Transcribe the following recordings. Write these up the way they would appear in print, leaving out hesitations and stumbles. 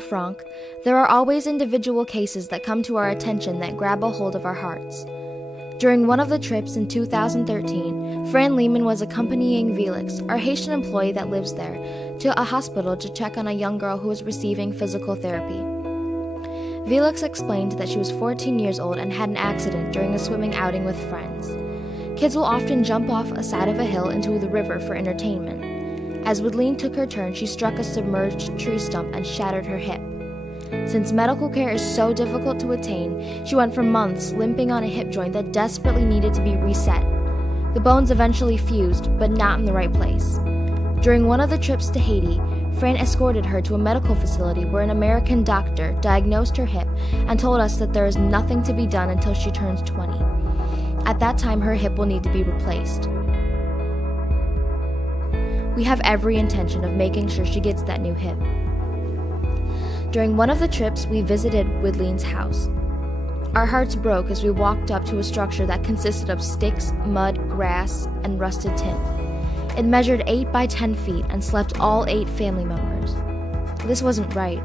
Franc, there are always individual cases that come to our attention that grab a hold of our hearts. During one of the trips in 2013, Fran Lehman was accompanying Felix, our Haitian employee that lives there, to a hospital to check on a young girl who was receiving physical therapy. Felix explained that she was 14 years old and had an accident during a swimming outing with friends. Kids will often jump off a side of a hill into the river for entertainment. As Woodleen took her turn, she struck a submerged tree stump and shattered her hip. Since medical care is so difficult to attain, she went for months limping on a hip joint that desperately needed to be reset. The bones eventually fused, but not in the right place. During one of the trips to Haiti, Fran escorted her to a medical facility where an American doctor diagnosed her hip and told us that there is nothing to be done until she turns 20. At that time, her hip will need to be replaced. We have every intention of making sure she gets that new hip. During one of the trips, we visited Woodleen's house. Our hearts broke as we walked up to a structure that consisted of sticks, mud, grass, and rusted tin. It measured 8 by 10 feet and slept all 8 family members. This wasn't right.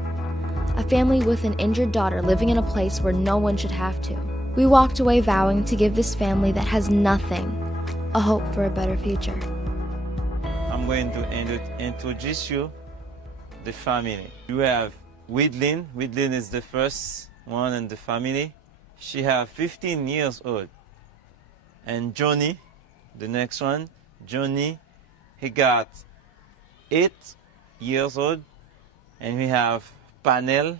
A family with an injured daughter living in a place where no one should have to. We walked away vowing to give this family that has nothing a hope for a better future. I'm going to introduce you the family. You have Woodleen. Woodleen is the first one in the family. She have 15 years old. And Johnny, the next one, Johnny, he got 8 years old. And we have Panel.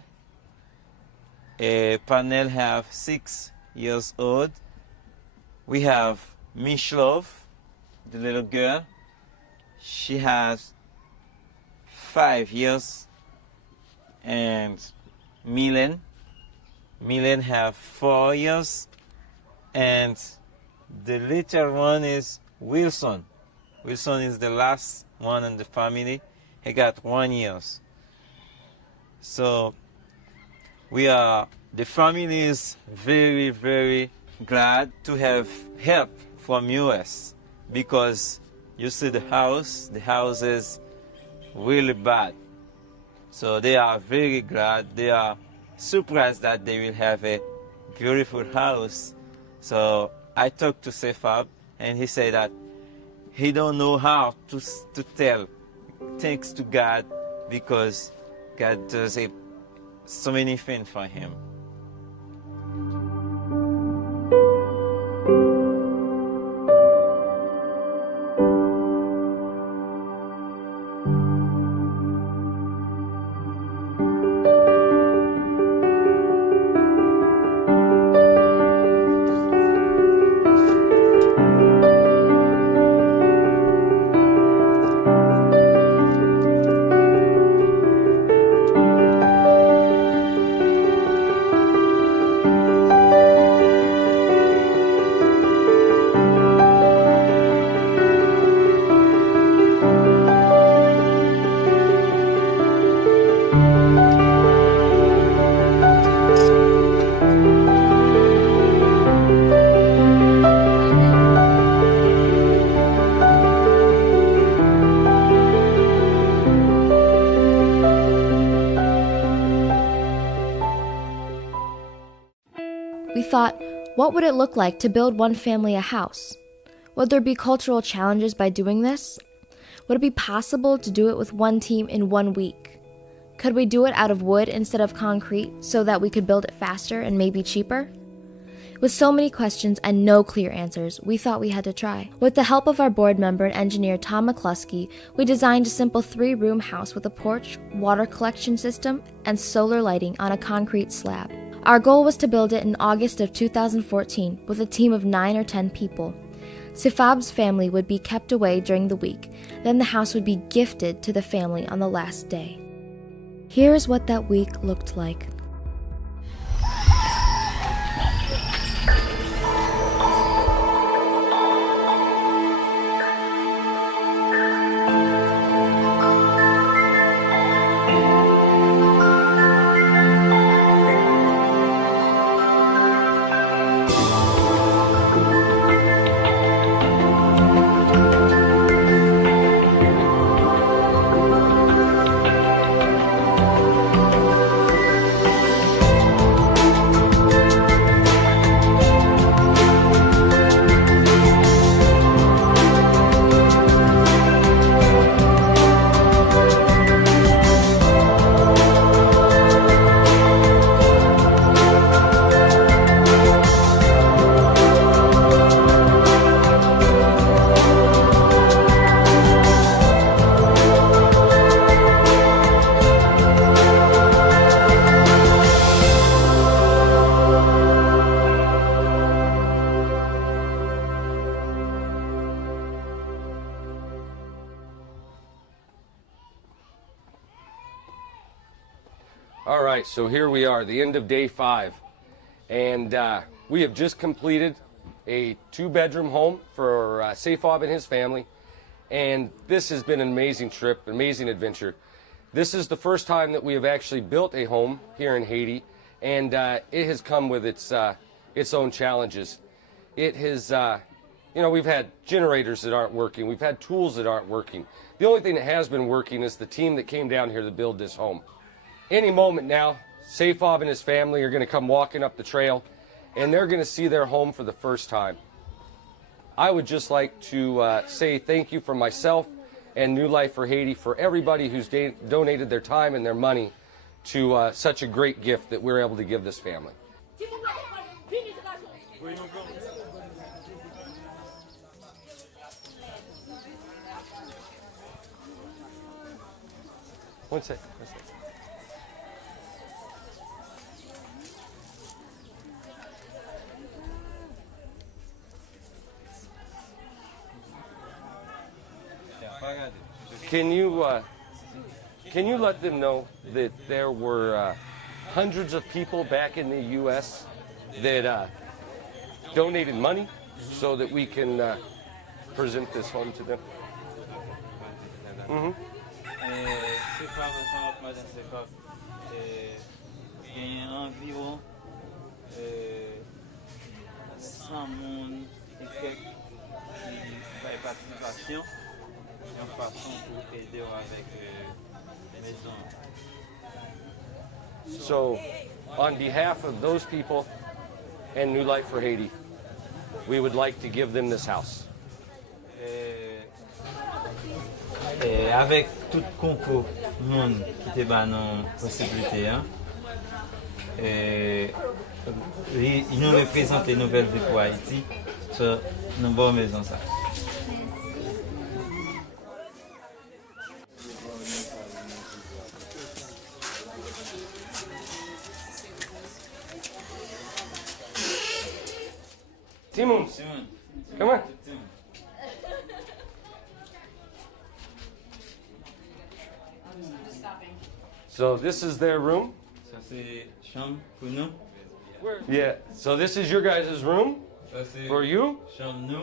Panel have 6 years old. We have Mishlov, the little girl. She has 5 years. And Milen have 4 years. And the little one is Wilson. Wilson is the last one in the family. He got 1 year. So the family is very, very glad to have help from US, because you see the house is really bad. So they are very glad. They are surprised that they will have a beautiful house. So I talked to Sefab, and he said that he don't know how to tell thanks to God, because God does so many things for him. We thought, what would it look like to build one family a house? Would there be cultural challenges by doing this? Would it be possible to do it with one team in 1 week? Could we do it out of wood instead of concrete so that we could build it faster and maybe cheaper? With so many questions and no clear answers, we thought we had to try. With the help of our board member and engineer Tom McCluskey, we designed a simple 3-room house with a porch, water collection system, and solar lighting on a concrete slab. Our goal was to build it in August of 2014 with a team of 9 or 10 people. Sifab's family would be kept away during the week, then the house would be gifted to the family on the last day. Here's what that week looked like. All right, so here we are, the end of day 5. And we have just completed a 2-bedroom home for Seyfob and his family. And this has been an amazing trip, an amazing adventure. This is the first time that we have actually built a home here in Haiti, and it has come with its own challenges. It has, we've had generators that aren't working. We've had tools that aren't working. The only thing that has been working is the team that came down here to build this home. Any moment now, Seyfob and his family are going to come walking up the trail, and they're going to see their home for the first time. I would just like to say thank you from myself and New Life for Haiti for everybody who's donated their time and their money to such a great gift that we're able to give this family. One sec. Can you let them know that there were hundreds of people back in the U.S. that donated money so that we can present this home to them? Mm-hmm. So, on behalf of those people and New Life for Haiti, we would like to give them this house. Avec tout concours monde qui te ba non possibilité ils nous représentent une nouvelle vie pour Haïti sur une bonne maison ça. Timon, come on. So this is their room? Ça c'est chambre pour nous. Yeah, so this is your guys' room for you? Chambre nous.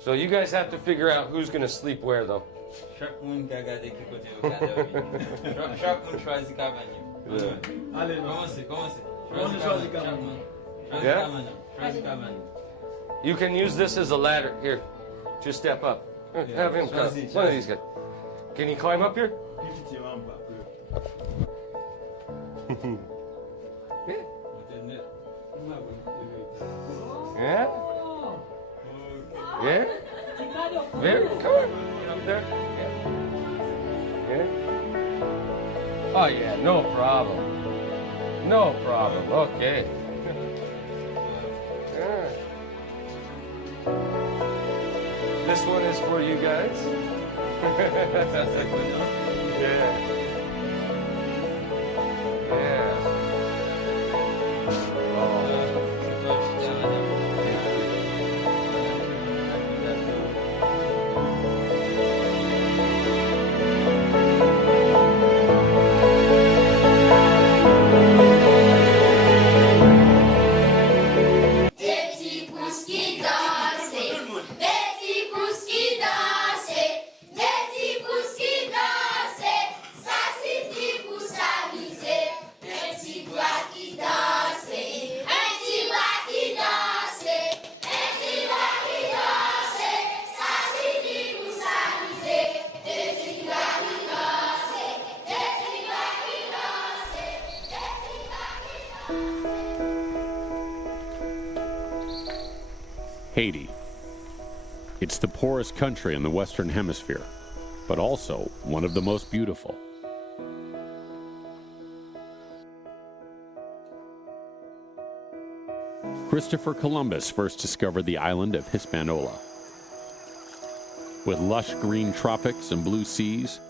So you guys have to figure out who's going to sleep where though. Chaque monde qui a gardé qui côté au cadre. Chaque monde choisit cabane. Allez, commencez. Choisis cabane. Yeah? You can use this as a ladder. Here, just step up. Have him come. One of these guys. Can you climb up here? Yeah? Yeah? Very good. Up there? Yeah. Yeah? Oh, yeah, no problem. No problem. Okay. Yeah. This one is for you guys. Yeah. Yeah. Haiti. It's the poorest country in the Western Hemisphere, but also one of the most beautiful. Christopher Columbus first discovered the island of Hispaniola. With lush green tropics and blue seas,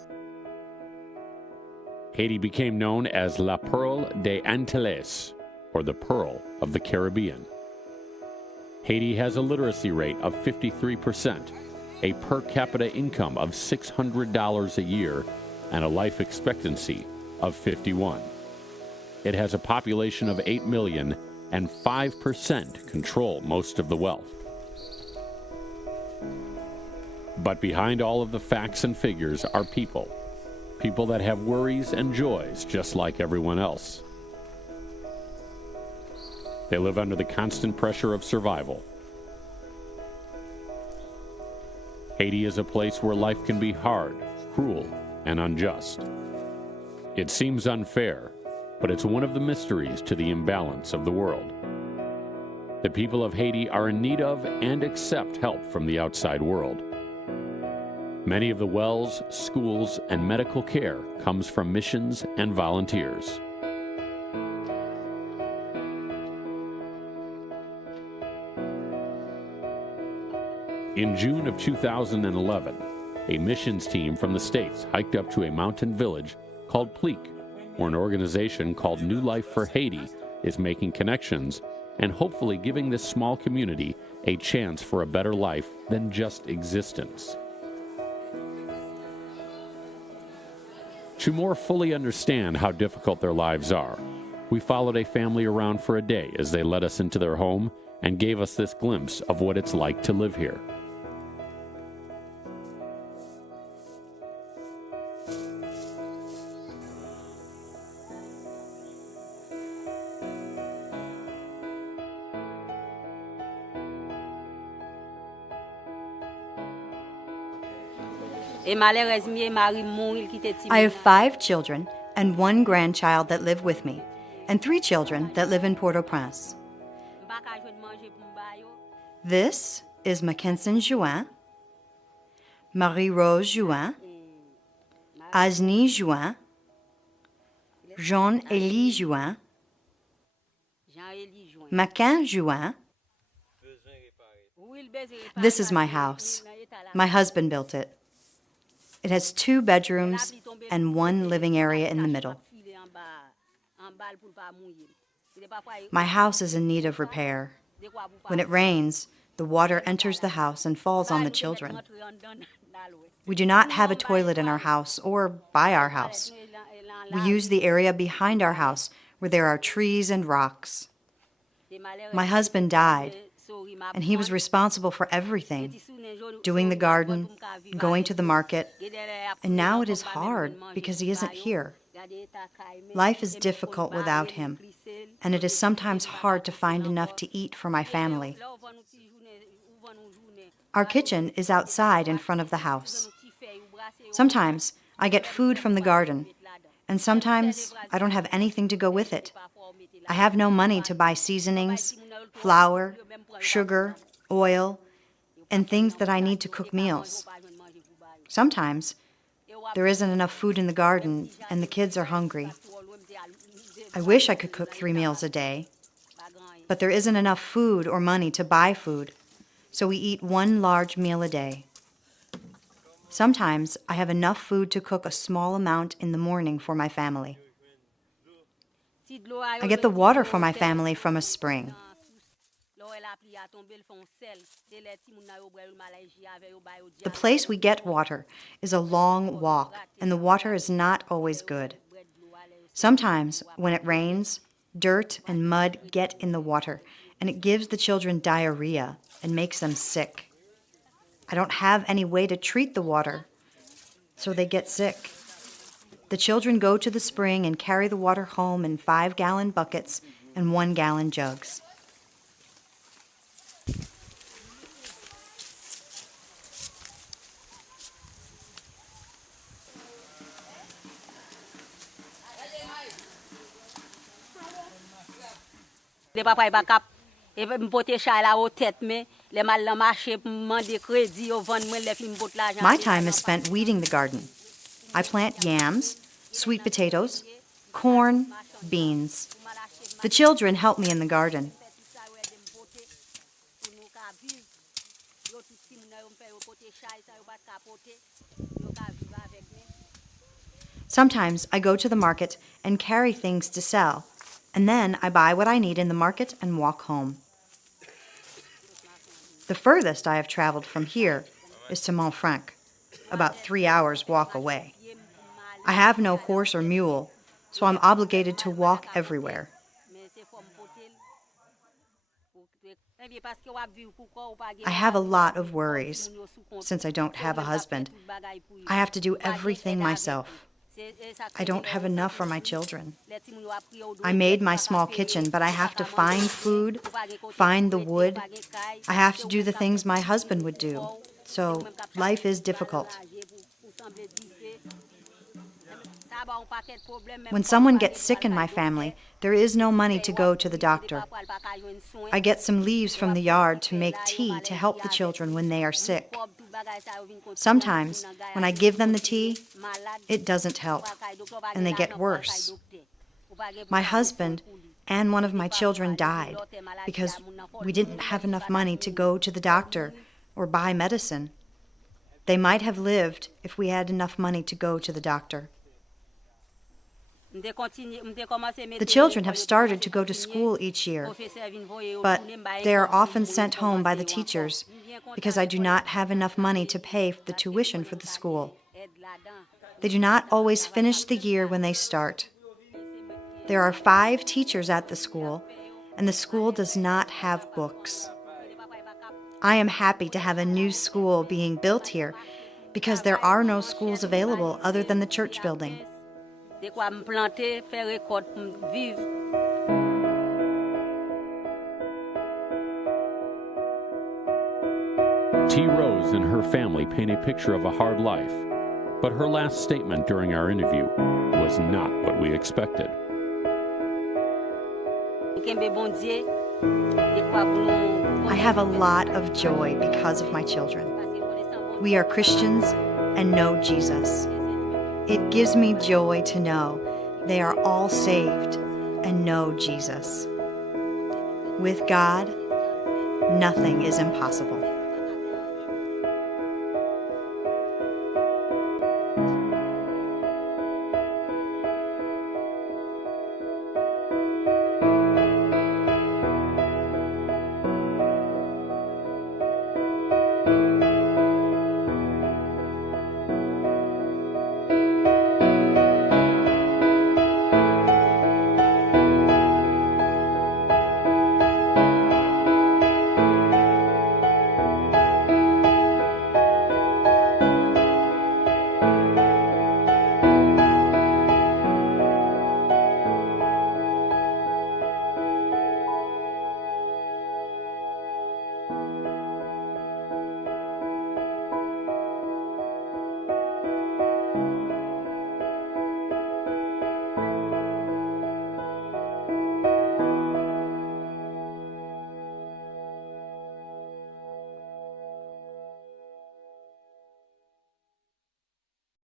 Haiti became known as La Perle des Antilles, or the Pearl of the Caribbean. Haiti has a literacy rate of 53%, a per capita income of $600 a year, and a life expectancy of 51. It has a population of 8 million, and 5% control most of the wealth. But behind all of the facts and figures are people. People that have worries and joys just like everyone else. They live under the constant pressure of survival. Haiti is a place where life can be hard, cruel, and unjust. It seems unfair, but it's one of the mysteries to the imbalance of the world. The people of Haiti are in need of and accept help from the outside world. Many of the wells, schools, and medical care comes from missions and volunteers. In June of 2011, a missions team from the States hiked up to a mountain village called Pleak, where an organization called New Life for Haiti is making connections and hopefully giving this small community a chance for a better life than just existence. To more fully understand how difficult their lives are, we followed a family around for a day as they led us into their home and gave us this glimpse of what it's like to live here. I have 5 children and 1 grandchild that live with me, and 3 children that live in Port-au-Prince. This is Mackensen Juin, Marie-Rose Juin, Asni Juin, Jean-Élie Juin, Maquin Juin. This is my house. My husband built it. It has 2 bedrooms and 1 living area in the middle. My house is in need of repair. When it rains, the water enters the house and falls on the children. We do not have a toilet in our house or by our house. We use the area behind our house where there are trees and rocks. My husband died, and he was responsible for everything, doing the garden, going to the market, and now it is hard because he isn't here. Life is difficult without him, and it is sometimes hard to find enough to eat for my family. Our kitchen is outside in front of the house. Sometimes I get food from the garden, and sometimes I don't have anything to go with it. I have no money to buy seasonings, flour, sugar, oil, and things that I need to cook meals. Sometimes there isn't enough food in the garden and the kids are hungry. I wish I could cook 3 meals a day, but there isn't enough food or money to buy food, so we eat 1 large meal a day. Sometimes I have enough food to cook a small amount in the morning for my family. I get the water for my family from a spring. The place we get water is a long walk, and the water is not always good. Sometimes, when it rains, dirt and mud get in the water, and it gives the children diarrhea and makes them sick. I don't have any way to treat the water, so they get sick. The children go to the spring and carry the water home in 5-gallon buckets and 1-gallon jugs. My time is spent weeding the garden. I plant yams, sweet potatoes, corn, beans. The children help me in the garden. Sometimes I go to the market and carry things to sell, and then I buy what I need in the market and walk home. The furthest I have traveled from here is to Montfranc, about 3 hours walk away. I have no horse or mule, so I'm obligated to walk everywhere. I have a lot of worries. Since I don't have a husband, I have to do everything myself. I don't have enough for my children. I made my small kitchen, but I have to find food, find the wood. I have to do the things my husband would do. So life is difficult. When someone gets sick in my family, there is no money to go to the doctor. I get some leaves from the yard to make tea to help the children when they are sick. Sometimes, when I give them the tea, it doesn't help, and they get worse. My husband and one of my children died because we didn't have enough money to go to the doctor or buy medicine. They might have lived if we had enough money to go to the doctor. The children have started to go to school each year, but they are often sent home by the teachers because I do not have enough money to pay the tuition for the school. They do not always finish the year when they start. There are 5 teachers at the school, and the school does not have books. I am happy to have a new school being built here because there are no schools available other than the church building. T. Rose and her family paint a picture of a hard life, but her last statement during our interview was not what we expected. I have a lot of joy because of my children. We are Christians and know Jesus. It gives me joy to know they are all saved and know Jesus. With God, nothing is impossible.